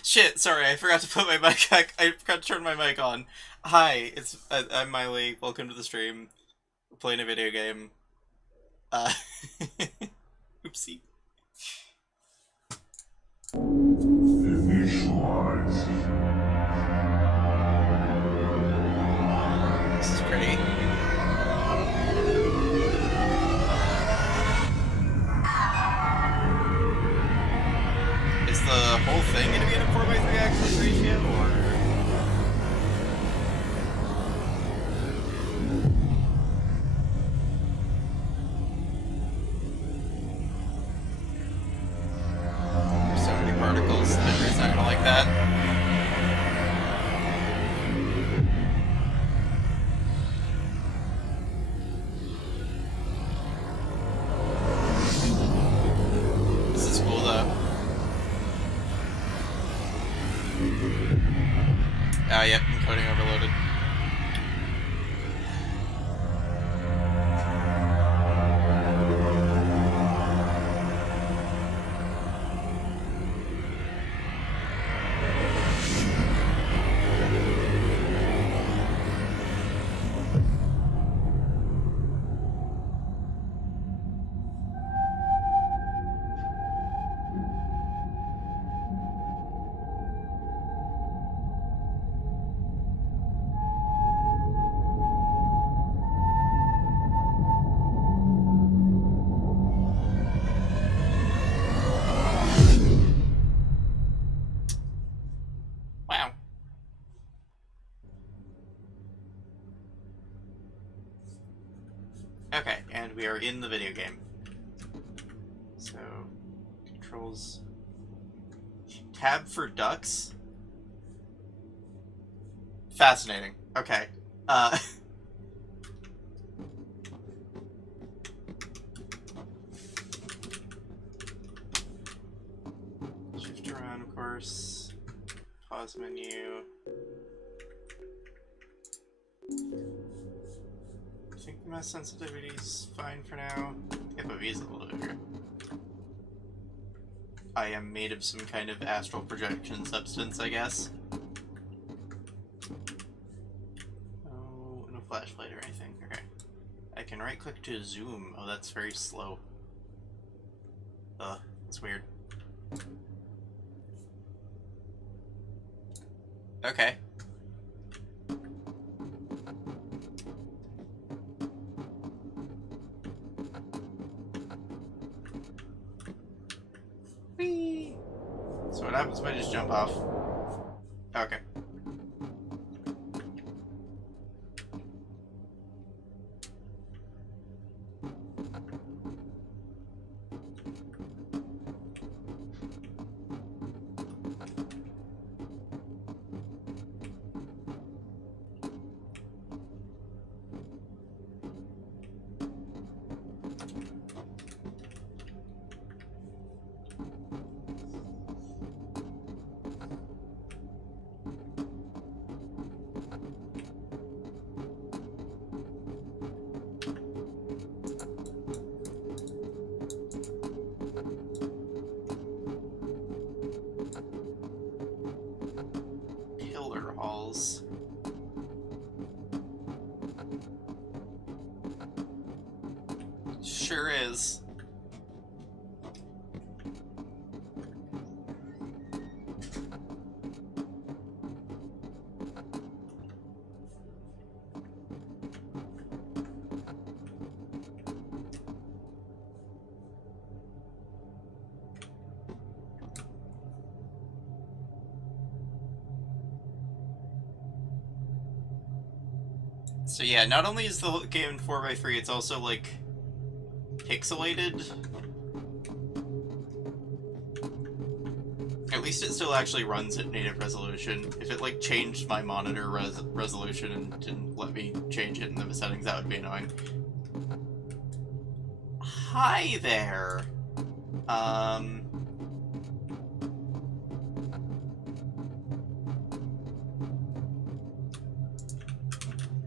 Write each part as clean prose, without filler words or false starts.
Shit, sorry, I forgot to put my mic back. I forgot to turn my mic on. Hi, I'm Miley. Welcome to the stream. We're playing a video game. Uh, oopsie. This is pretty. Is the whole thing gonna be in a 4:3 aspect ratio, or...? There's so many particles. Memory's not gonna like that. This is cool, though. Ah, yep, encoding overloaded. Wow. Okay, and we are in the video game. So, controls... Tab for ducks? Fascinating. Okay. Uh... Shift around, of course. Pause menu. I think the mass sensitivity is fine for now. FOV is a little bit weird. I am made of some kind of astral projection substance, I guess. Oh, no flashlight or anything. Okay. I can right click to zoom. Oh, that's very slow. Ugh, that's weird. Okay. Whee! So what happens if I just jump off? Okay. Pillar halls. Sure is. So yeah, not only is the game in 4:3, it's also like pixelated. At least it still actually runs at native resolution. If it like changed my monitor resolution and didn't let me change it in the settings, that would be annoying. Hi there.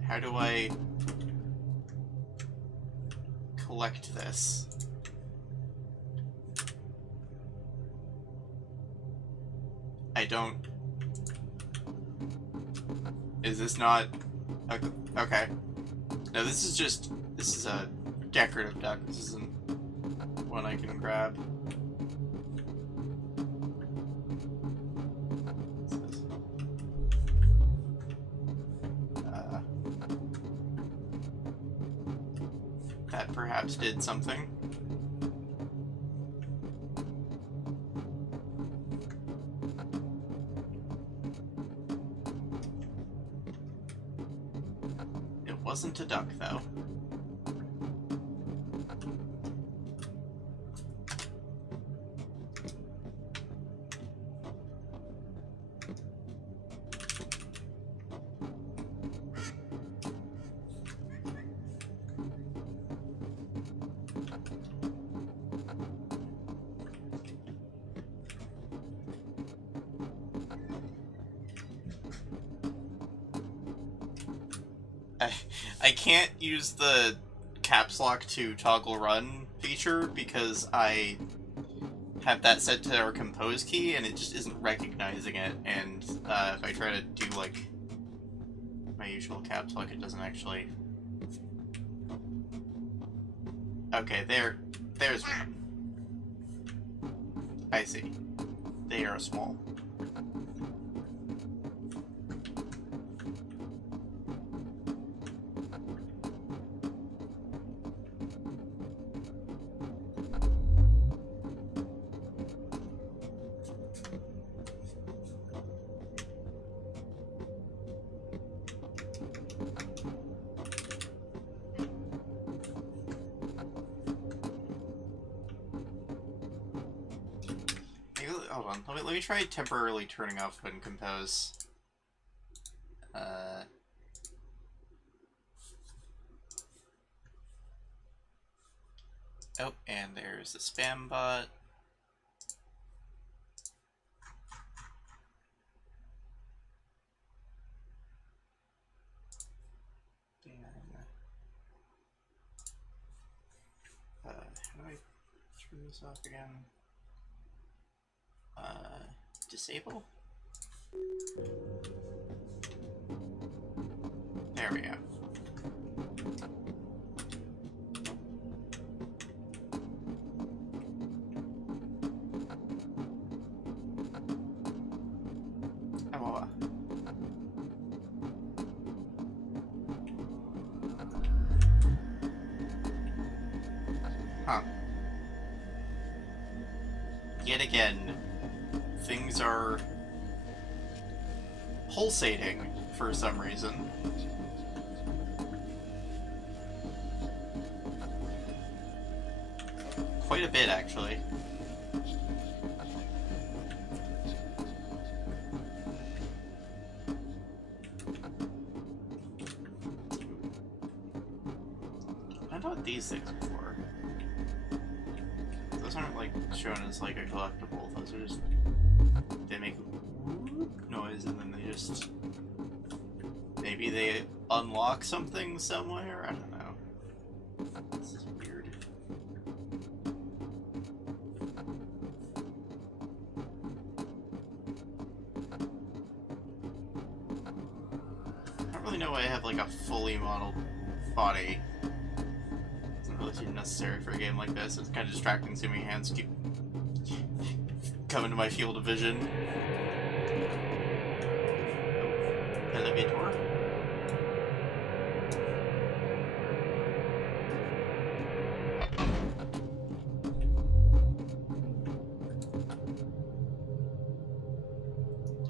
How do I collect this? I don't... Is this not... Okay. Okay. No, this is just... This is a decorative duck. This isn't one I can grab. That perhaps did something. It wasn't a duck, though. I can't use the caps lock to toggle run feature because I have that set to our compose key and it just isn't recognizing it, and if I try to do like my usual caps lock, it doesn't actually. Okay, there's one. I see. They are small. Hold on, let me try temporarily turning off when compose. Oh, and there's the spam bot. How do I turn this off again? Disable? There we go. Oh, huh. Yet again, things are pulsating for some reason. Quite a bit, actually. I know what these things are for. Those aren't like shown as like a collectible, those are just, they make noise and then they just, maybe they unlock something somewhere? I don't know. This is weird. I don't really know why I have like a fully modeled body. Doesn't really seem necessary for a game like this. It's kind of distracting seeing my hands keep coming to my field of vision. Elevator.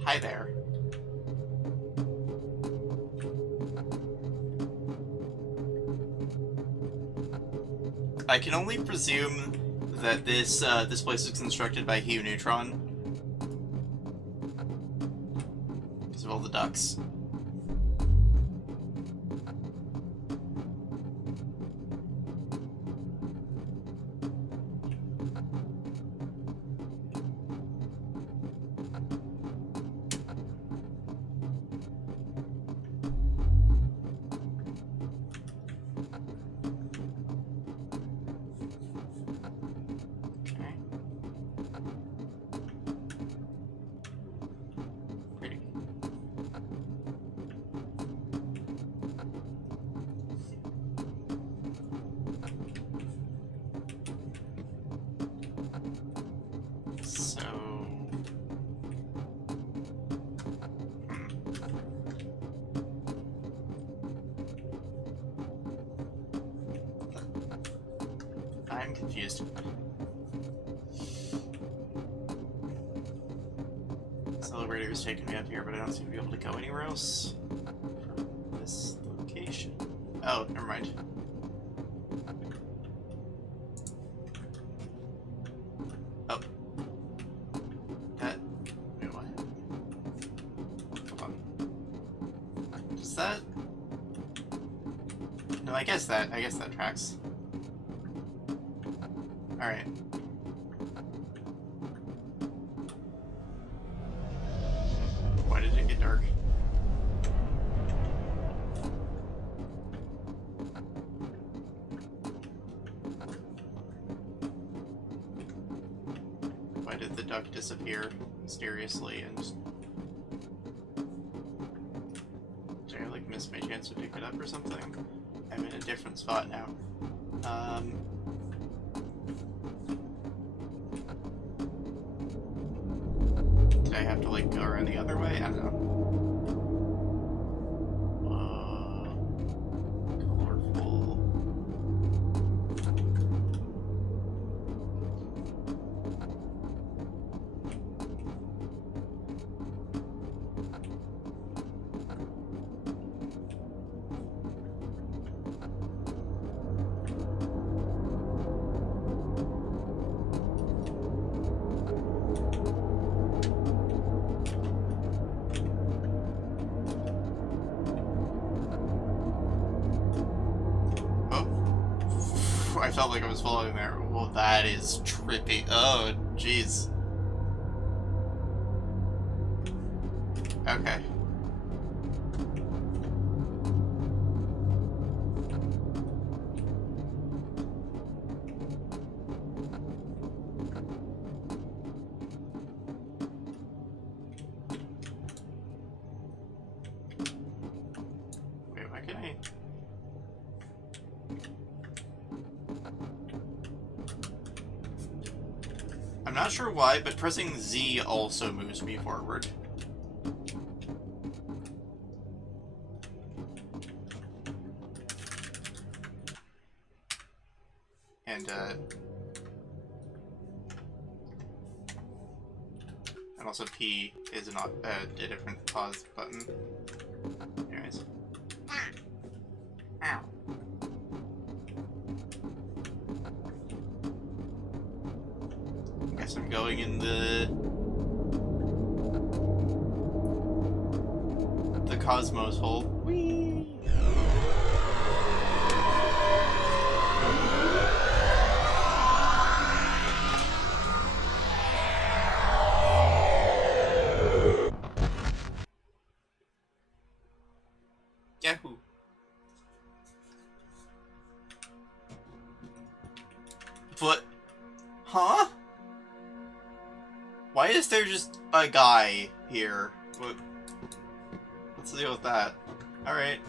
Hi there. I can only presume that this place was constructed by Hugh Neutron because of all the ducks. So... I'm confused. This elevator is taking me up here, but I don't seem to be able to go anywhere else from this location. Oh, never mind. Oh. That... Wait, what? Hold on. Does that... No, I guess that tracks. Alright. Why did it get dark? Why did the duck disappear mysteriously and... Did I, like, miss my chance to pick it up or something? I'm in a different spot now. Did I have to, like, go around the other way? I don't know. Colorful. I felt like I was following there. Well, that is trippy. Oh, jeez. Okay. Wait, why can't I... I'm not sure why, but pressing Z also moves me forward. And also P is not a different pause button. Anyways. Ow. Guess I'm going in the Cosmos hole. Whee! Yahoo! But, huh? Why is there just a guy here? What? What's the deal with that? Alright.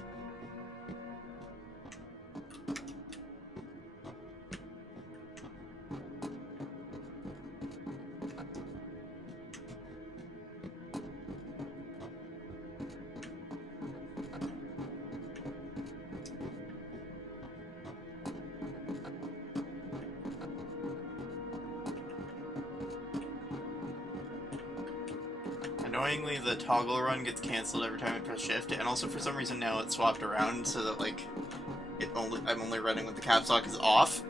Annoyingly, the toggle run gets cancelled every time I press shift, and also for some reason now it's swapped around so that, like, I'm only running with the caps lock is off.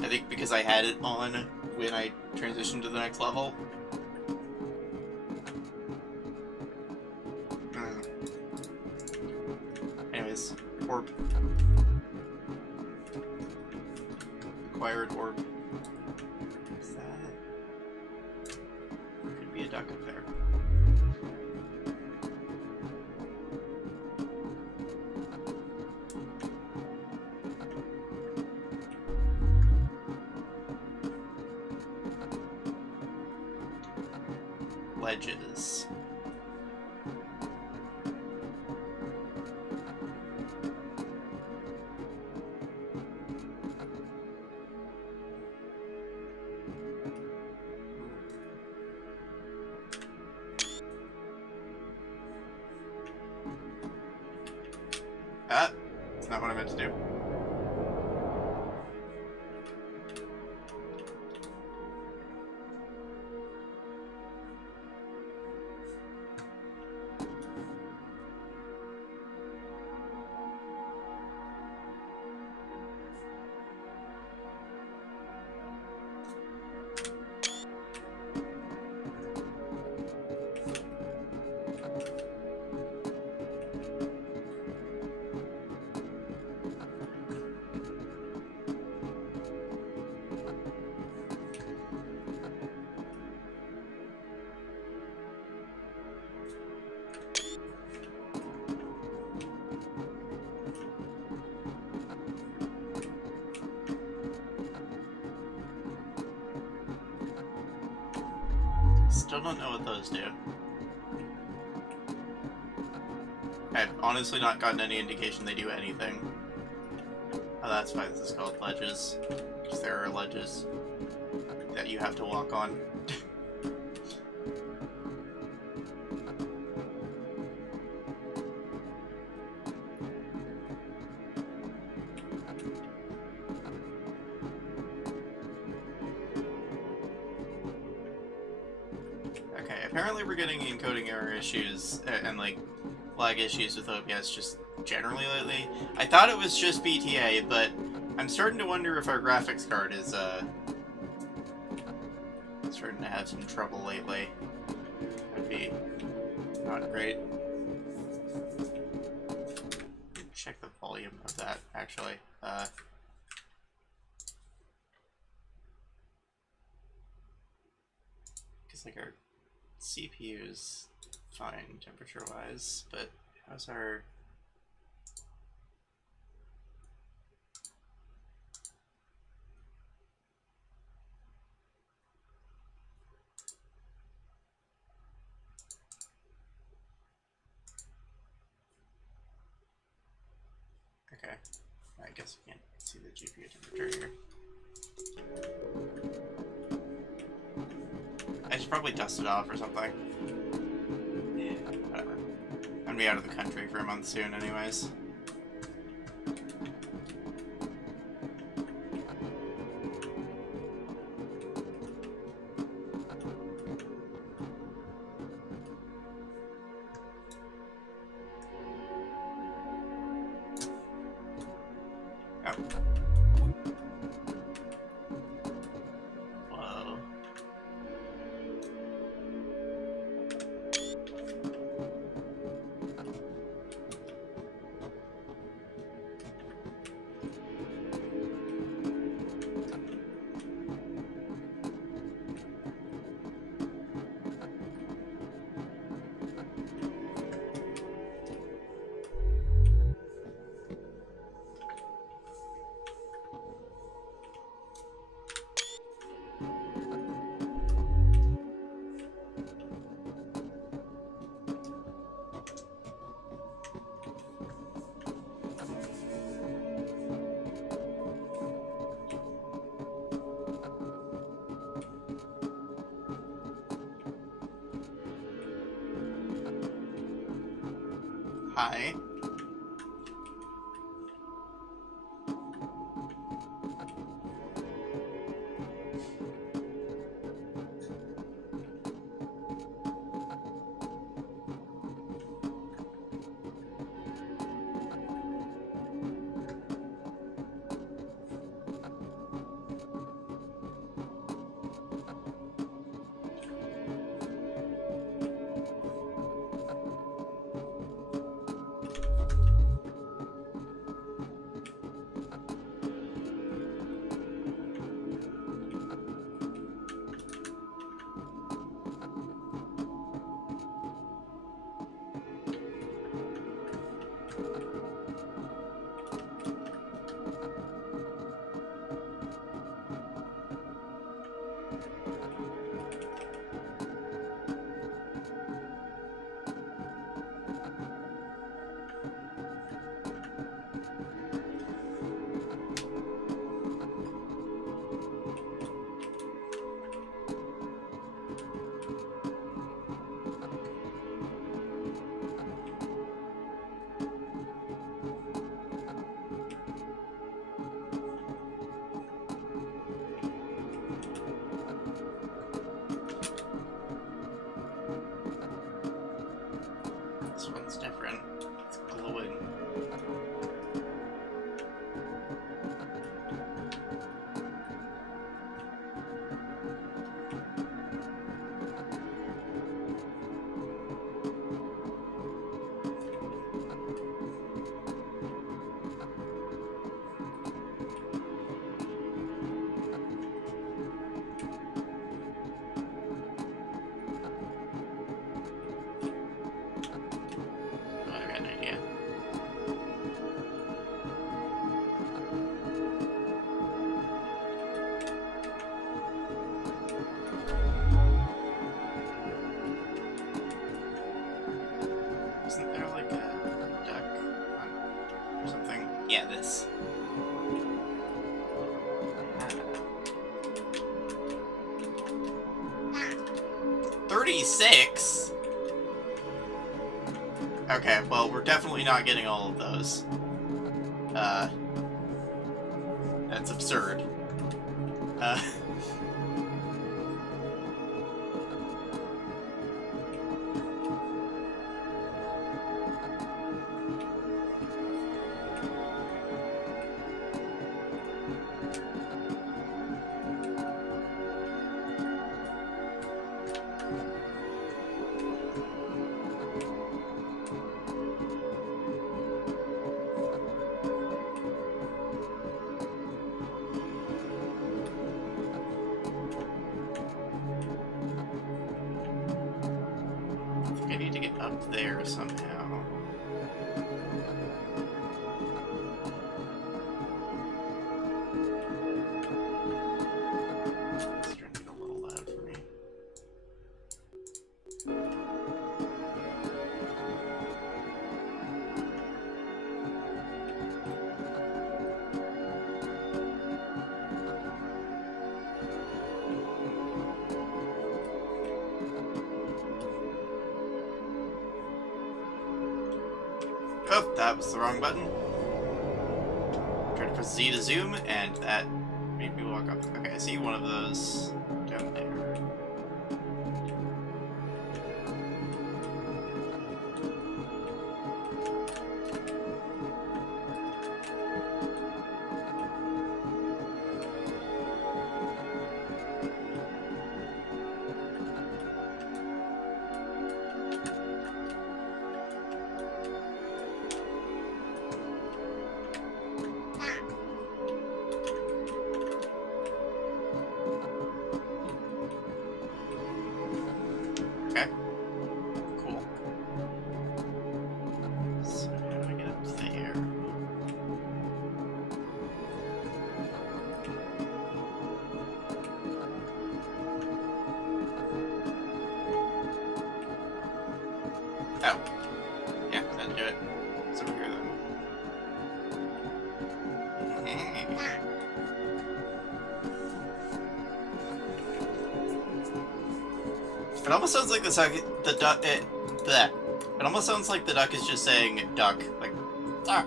I think because I had it on when I transitioned to the next level. Anyways, orb. Acquired orb. Is that... Could be a duck up there. Ledges. Ah, that's not what I meant to do. Still don't know what those do. I've honestly not gotten any indication they do anything. Oh, that's why this is called ledges. Because there are ledges that you have to walk on. Okay, apparently we're getting encoding error issues and like lag issues with OBS just generally lately. I thought it was just BTA, but I'm starting to wonder if our graphics card is starting to have some trouble lately. That'd be not great. Check the volume of that actually. Because like our CPU's fine temperature-wise, but how's our... Okay, I guess we can't see the GPU temperature here. I should probably dust it off or something. Yeah, whatever. I'm gonna be out of the country for a month soon anyways. Hi. 36? Okay, well, we're definitely not getting all of those. That's absurd. I need to get up there somehow. It's trying to get a little loud for me. Oh, that was the wrong button. Try to press Z to zoom, and that made me walk up. Okay, I see one of those down there. Okay. Cool. So how do I get up there? Oh. Yeah, that'd do it. It's over here then. It almost sounds like the duck. It almost sounds like the duck is just saying duck, like duck.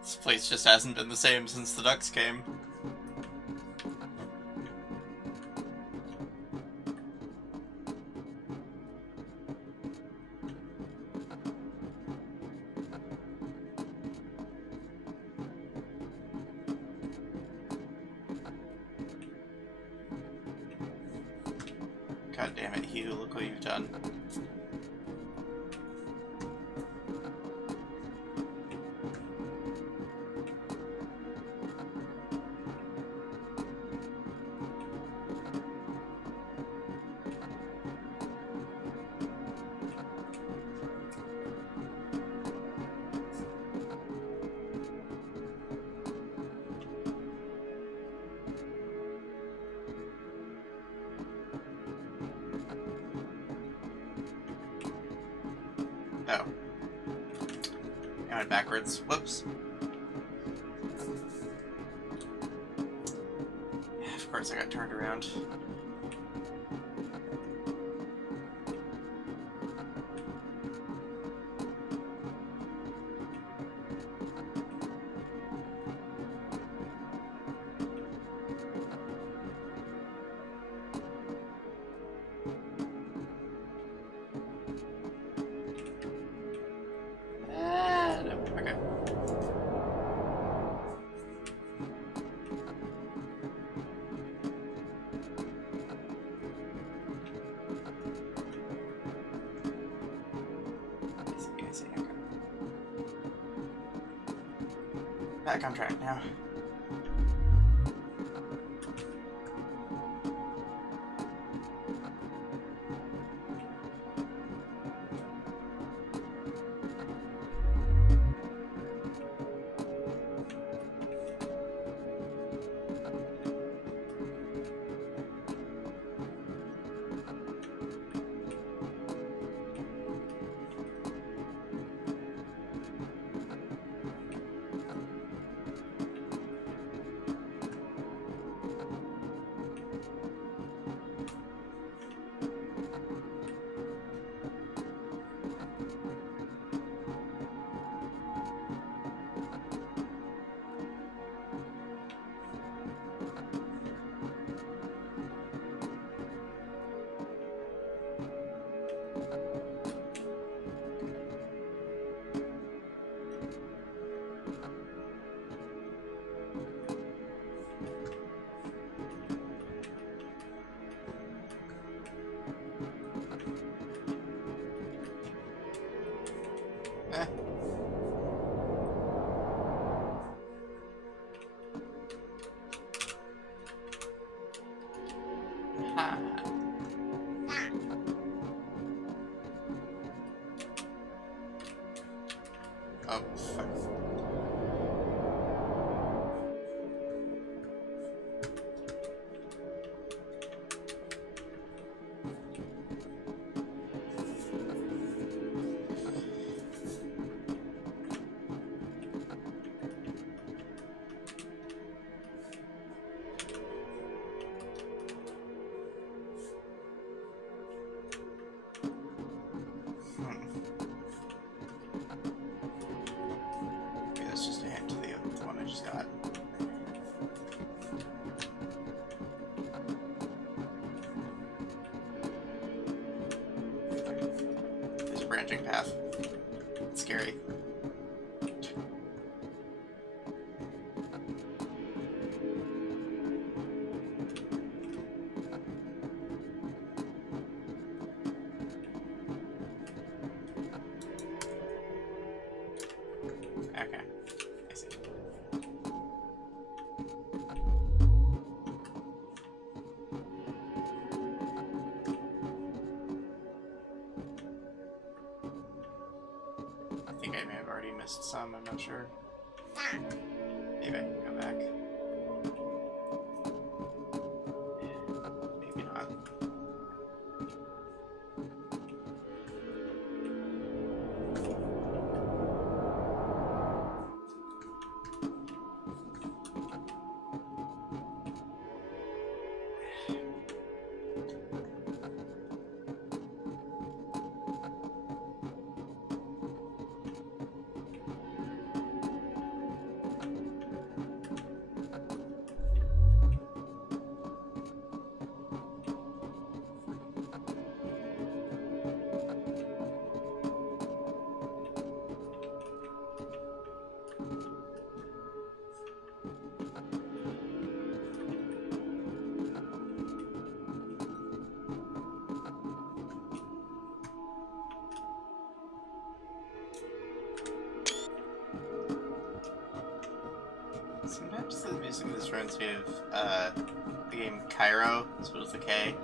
This place just hasn't been the same since the ducks came. God damn it, Hugh, look what you've done. Oh. I went backwards. Whoops. Of course I got turned around. Back on track now. Eh. Ha. Oh, fuck. Okay, that's just a hint to the one I just got. There's a branching path. It's scary. Okay, I see. I think I may have already missed some, I'm not sure. Maybe I can go back. Maybe not. Sometimes the music in this reminds me of the game Cairo, spelled with a K.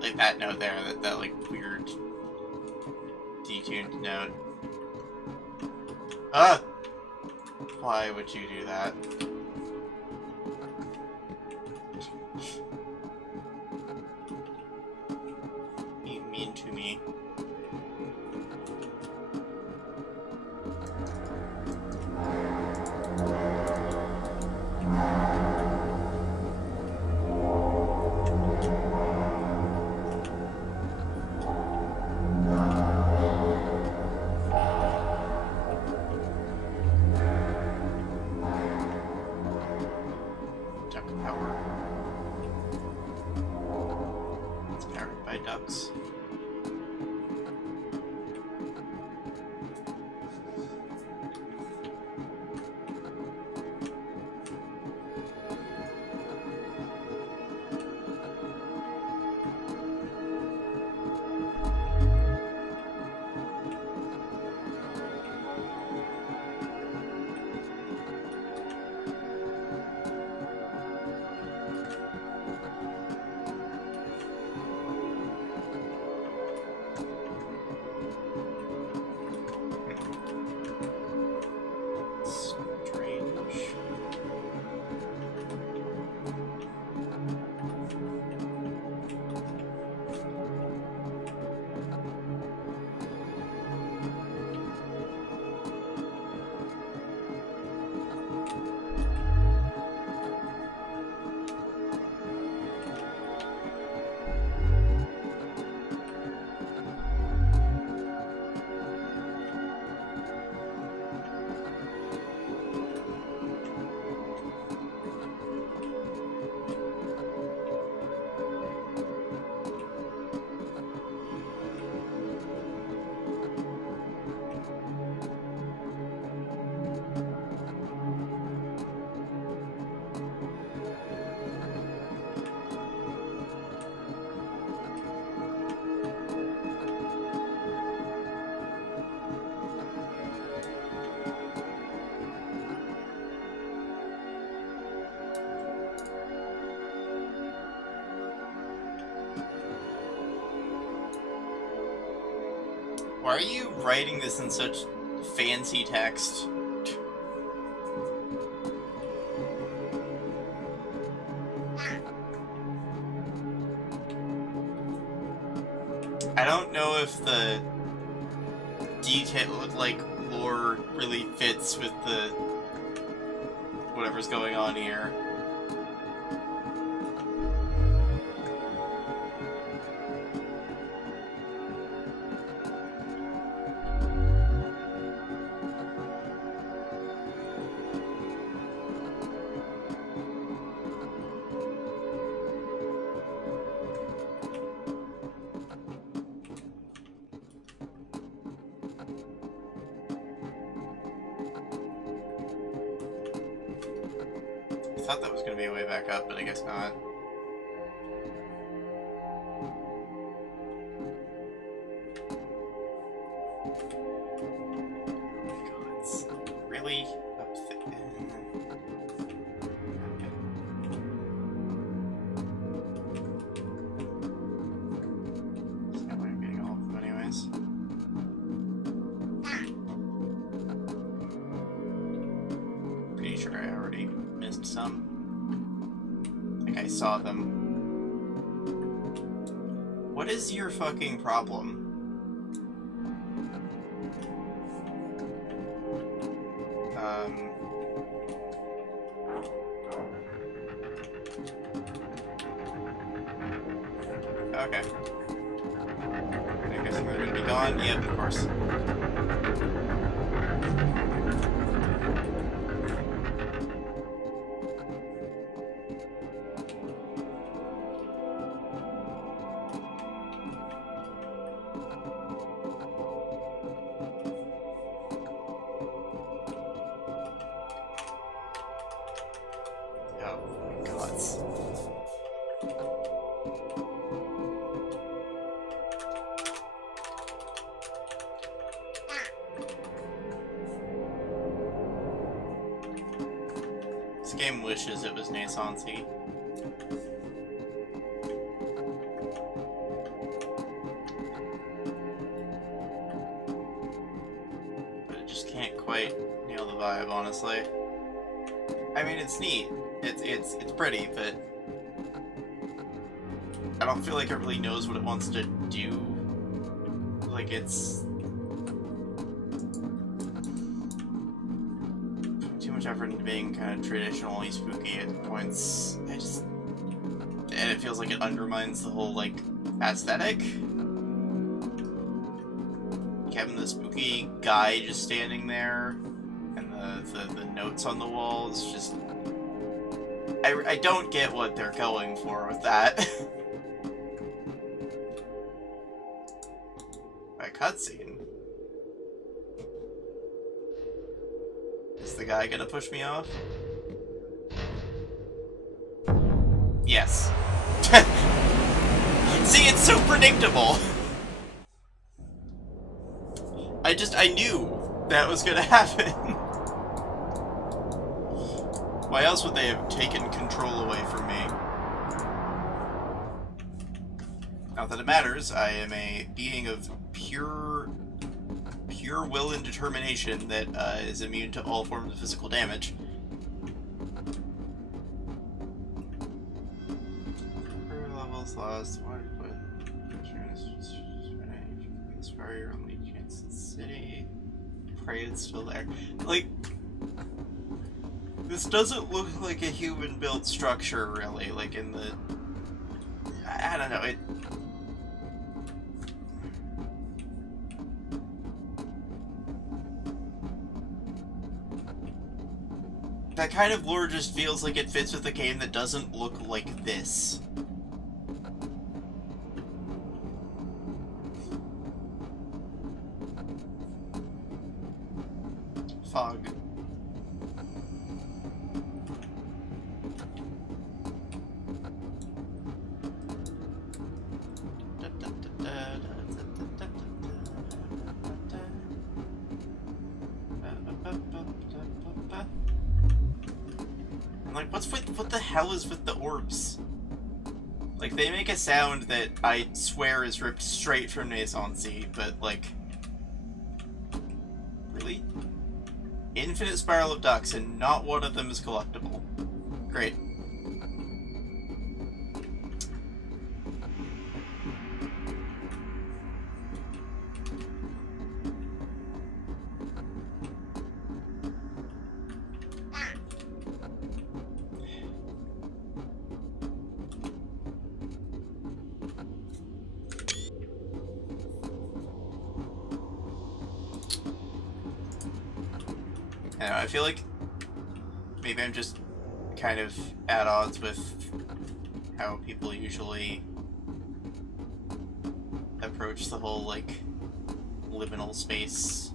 Like that note there, that like weird detuned note. Ah! Why would you do that? You mean to me. Duck power. It's powered by ducks. Why are you writing this in such fancy text? I don't know if the detail, like, lore really fits with the whatever's going on here. I thought that was going to be a way back up, but I guess not. God, really? Up there? There's no way of getting all of them anyways. Pretty sure I already missed some. Like I saw them. What is your fucking problem? Okay. I guess we're gonna be gone. Yep, of course. This game wishes it was Naissance-y. But it just can't quite nail the vibe, honestly. I mean, it's neat. It's pretty, but I don't feel like it really knows what it wants to do. Like, it's too much effort into being kind of traditionally spooky at points. And it feels like it undermines the whole, like, aesthetic. Having the spooky guy just standing there, and the notes on the wall is just... I don't get what they're going for with that. A cutscene. Is the guy gonna push me off? Yes. See, it's so predictable. I knew that was gonna happen. Why else would they have taken control away from me? Not that it matters, I am a being of pure will and determination that is immune to all forms of physical damage. Levels lost, water put inspire your only chance in the city. Pray it's still there. Like, this doesn't look like a human-built structure, really, like in the... I don't know, it... That kind of lore just feels like it fits with a game that doesn't look like this. Fog. I'm like, what the hell is with the orbs? Like, they make a sound that I swear is ripped straight from Naissance-y, but like, Infinite spiral of ducks, and not one of them is collectible. Great. I don't know, I feel like maybe I'm just kind of at odds with how people usually approach the whole, like, liminal space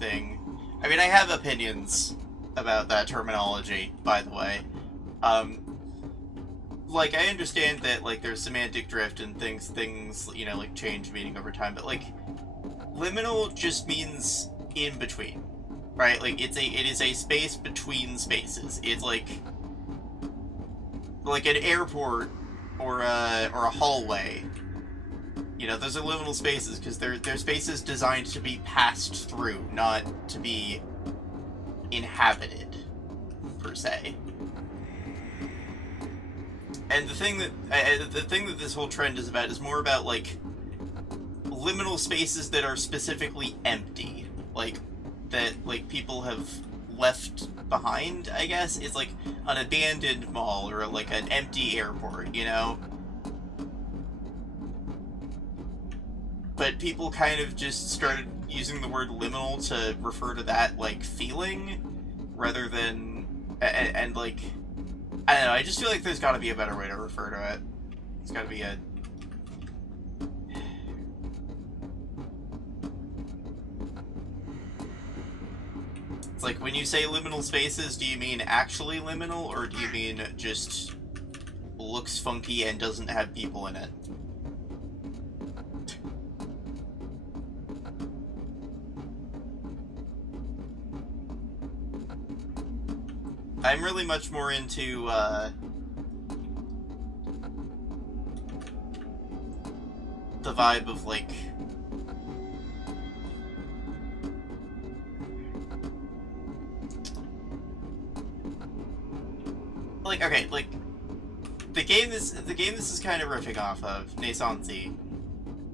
thing. I mean, I have opinions about that terminology, by the way. Like, I understand that, like, there's semantic drift and things, you know, like, change meaning over time, but, like, liminal just means in between, right? Like, it is a space between spaces. It's like an airport or a hallway. You know, those are liminal spaces because they're spaces designed to be passed through, not to be inhabited, per se. And the thing that this whole trend is about is more about, like, liminal spaces that are specifically empty, like, that, like, people have left behind, I guess. It's like an abandoned mall or, like, an empty airport, you know? But people kind of just started using the word liminal to refer to that, like, feeling, rather than, and like, I don't know, I just feel like there's gotta be a better way to refer to it. It's gotta be a... It's like, when you say liminal spaces, do you mean actually liminal, or do you mean just looks funky and doesn't have people in it? I'm really much more into, the vibe of, like, okay, like, the game this is kind of riffing off of, Naissance.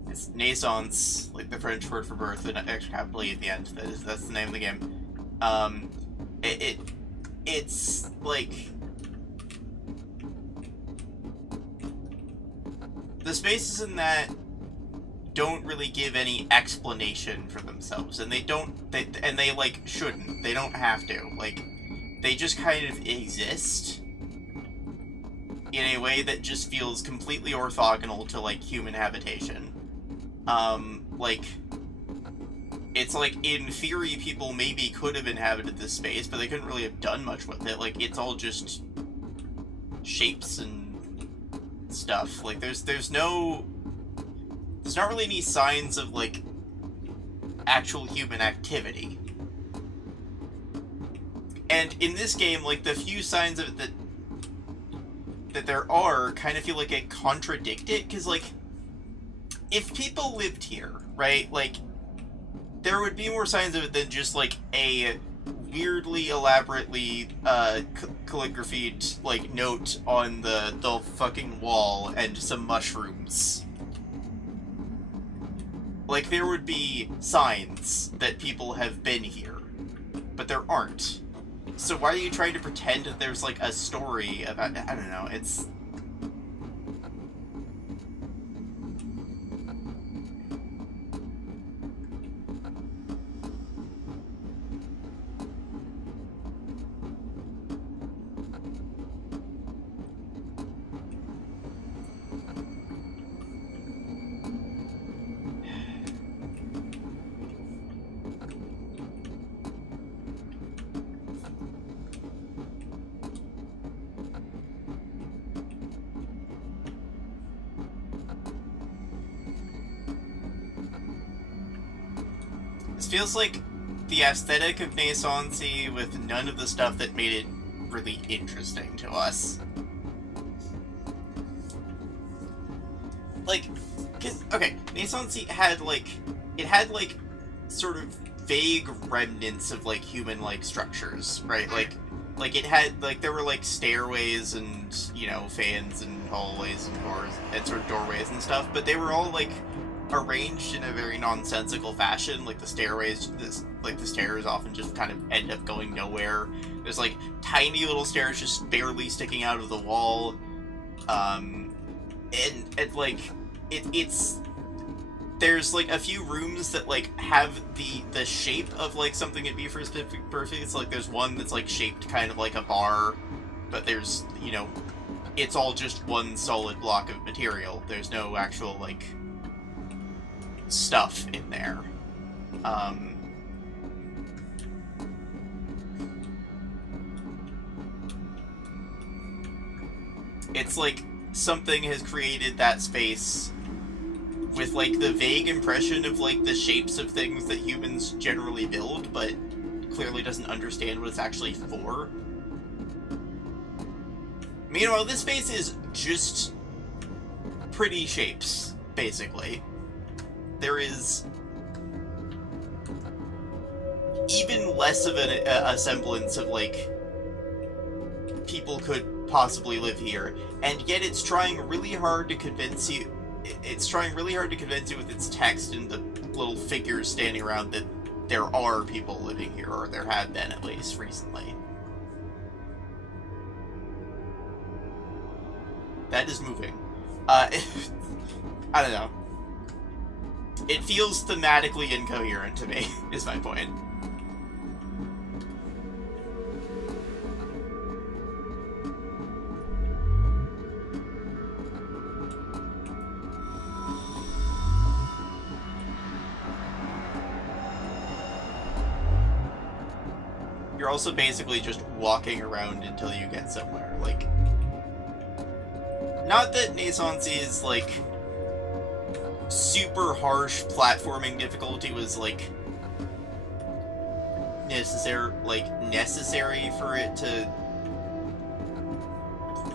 It's naissance, like the French word for birth, and extra capital E at the end. That's the name of the game. It's like, the spaces in that don't really give any explanation for themselves, and they like shouldn't. They don't have to. Like, they just kind of exist in a way that just feels completely orthogonal to, like, human habitation. Like, it's like, in theory, people maybe could have inhabited this space, but they couldn't really have done much with it. Like, it's all just shapes and stuff. Like, there's not really any signs of, like, actual human activity. And in this game, like, the few signs of it that there are kind of feel like it contradict it, because, like, if people lived here, right, like, there would be more signs of it than just, like, a weirdly elaborately calligraphied, like, note on the fucking wall and some mushrooms. Like, there would be signs that people have been here, but there aren't. So why are you trying to pretend that there's, like, a story about... I don't know, it's... This feels like the aesthetic of Naissance with none of the stuff that made it really interesting to us. Like, cause, okay, Naissance had, like, sort of vague remnants of, like, human-like structures, right? Like, it had, like, there were, like, stairways and, you know, fans and hallways and doors, and sort of doorways and stuff, but they were all, like, arranged in a very nonsensical fashion. Like, the stairways, the stairs often just kind of end up going nowhere. There's, like, tiny little stairs just barely sticking out of the wall, and like, it's... There's, like, a few rooms that, like, have the shape of, like, something it'd be for a specific purpose. It's like, there's one that's, like, shaped kind of like a bar, but there's, you know, it's all just one solid block of material. There's no actual, like, stuff in there. It's like something has created that space with, like, the vague impression of, like, the shapes of things that humans generally build, but clearly doesn't understand what it's actually for. Meanwhile, this space is just pretty shapes, basically. There is even less of a semblance of, like, people could possibly live here, and yet it's trying really hard to convince you. It's trying really hard to convince you with its text and the little figures standing around that there are people living here, or there have been, at least, recently. That is moving. I don't know. It feels thematically incoherent to me, is my point. You're also basically just walking around until you get somewhere. Like, not that Naissance is, like, super harsh platforming difficulty was, like, necessary for it to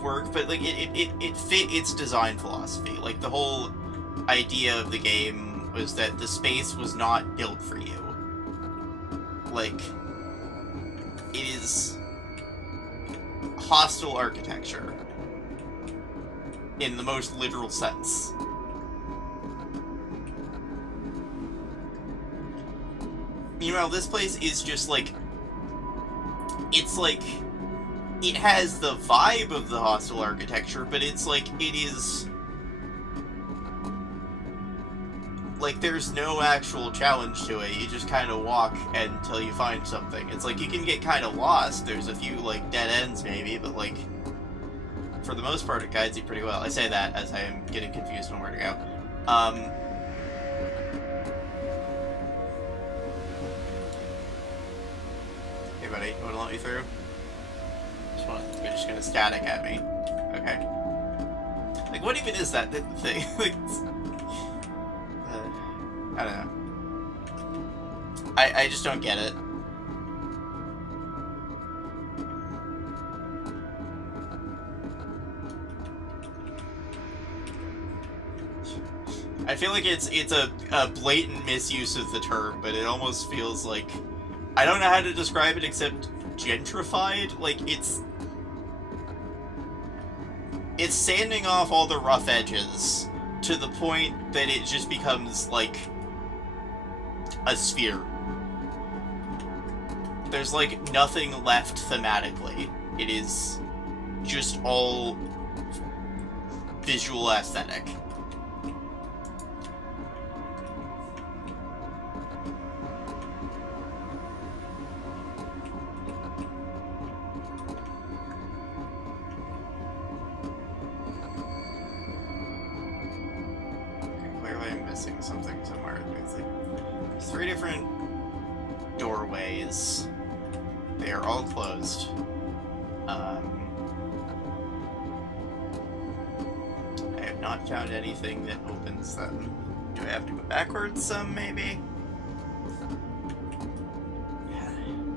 work, but, like, it fit its design philosophy. Like, the whole idea of the game was that the space was not built for you. Like, it is hostile architecture in the most literal sense. Meanwhile, this place is just like, it's like, it has the vibe of the hostile architecture, but it's like, it is, like, there's no actual challenge to it. You just kind of walk until you find something. It's like, you can get kind of lost. There's a few, like, dead ends, maybe, but, like, for the most part, it guides you pretty well. I say that as I am getting confused on where to go. Hey, buddy, you want to let me through? You're just gonna static at me. Okay. Like, what even is that thing? Like, I don't know. I just don't get it. I feel like it's a blatant misuse of the term, but it almost feels like, I don't know how to describe it except gentrified. Like, it's sanding off all the rough edges to the point that it just becomes like a sphere. There's, like, nothing left thematically. It is just all visual aesthetic. Something somewhere. There's, like, 3 different doorways. They are all closed. I have not found anything that opens them. Do I have to go backwards some, maybe?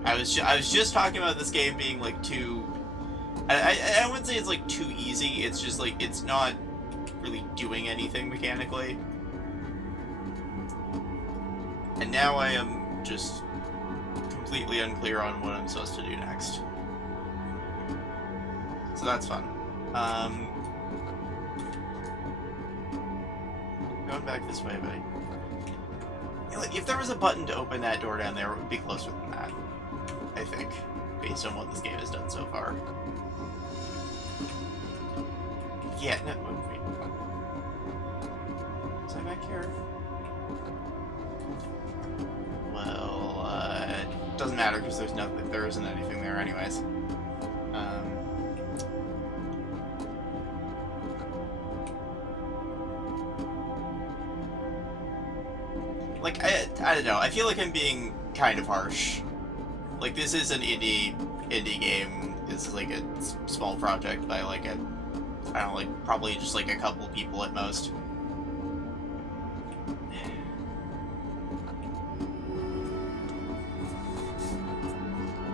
I was just talking about this game being, like, too... I wouldn't say it's, like, too easy. It's just, like, it's not really doing anything mechanically. And now I am just completely unclear on what I'm supposed to do next. So that's fun. Going back this way, buddy. You know, if there was a button to open that door down there, it would be closer than that. I think, based on what this game has done so far. Yeah, no, wait. Is I back here? Well, it doesn't matter because there's nothing. There isn't anything there, anyways. Like, I don't know. I feel like I'm being kind of harsh. Like, this is an indie game. This is like a small project by like a, I don't know, like probably just like a couple people at most.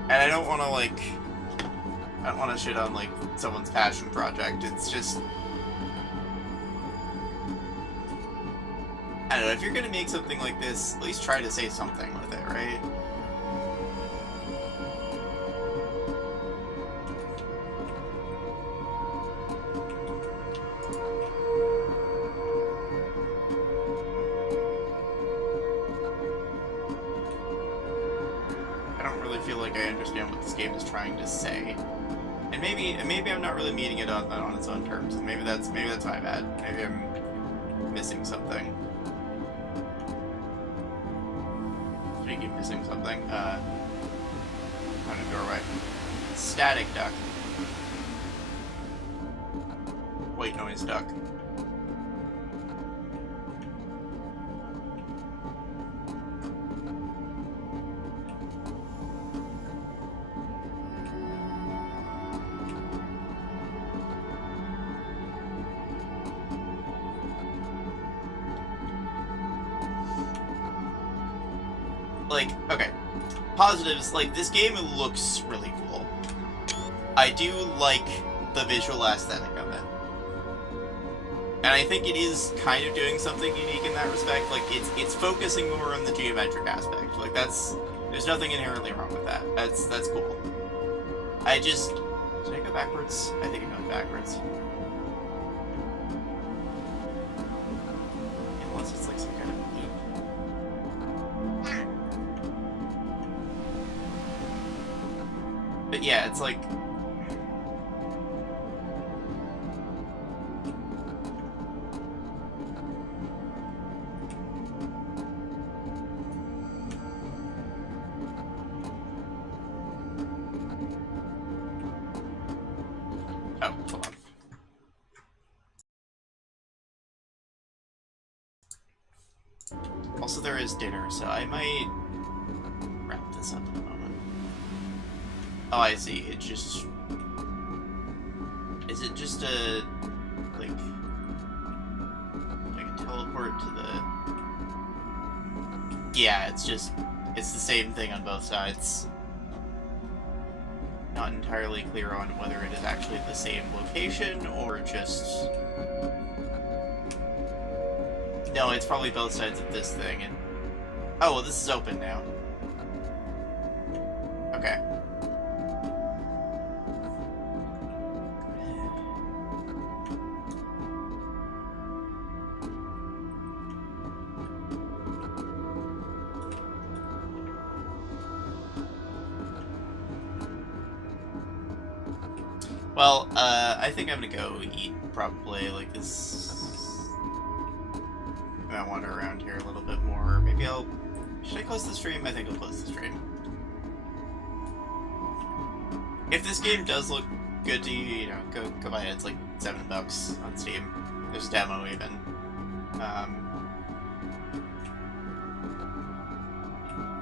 And I don't want to like, I don't want to shit on like someone's passion project. It's just, I don't know, if you're gonna make something like this, at least try to say something with it, right? I don't really feel like I understand what this game is trying to say. And maybe I'm not really meeting it on its own terms, and maybe that's my bad. Maybe I'm missing something. Keep missing something. On a doorway. Static duck. White noise duck. Like, okay. Positives, like, this game looks really cool. I do like the visual aesthetic of it. And I think it is kind of doing something unique in that respect. Like, it's focusing more on the geometric aspect. Like, there's nothing inherently wrong with that. That's cool. I just, should I go backwards? I think I'm going backwards. Unless it's like some kind of loop. But yeah, it's like, oh, hold on. Also, there is dinner, so I might wrap this up in a moment. Oh, I see. It just... Is it just a... like a teleport to the... Yeah, it's just... It's the same thing on both sides. Not entirely clear on whether it is actually the same location, or just... No, it's probably both sides of this thing, and... Oh, well, this is open now. Okay. Well, I think I'm gonna go eat, probably, like, this... I'm gonna wander around here a little bit more. Maybe I'll... Should I close the stream? I think I'll close the stream. If this game does look good to you, you know, go buy it. It's like $7 on Steam. There's a demo, even. But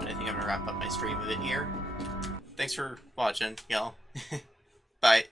I think I'm gonna wrap up my stream of it here. Thanks for watching, y'all. Bye.